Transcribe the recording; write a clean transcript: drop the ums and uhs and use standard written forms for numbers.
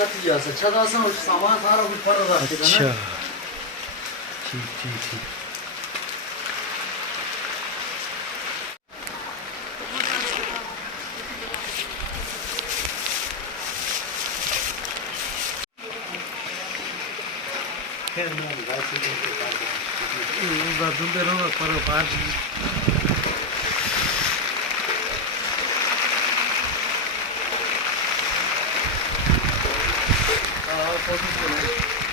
छत जैसा छत ऐसा सामान सारा ऊपर रखते हैं अच्छा ना। ठीक ठीक ठीक Uzatın ben ona para parçası. हाँ, फोटो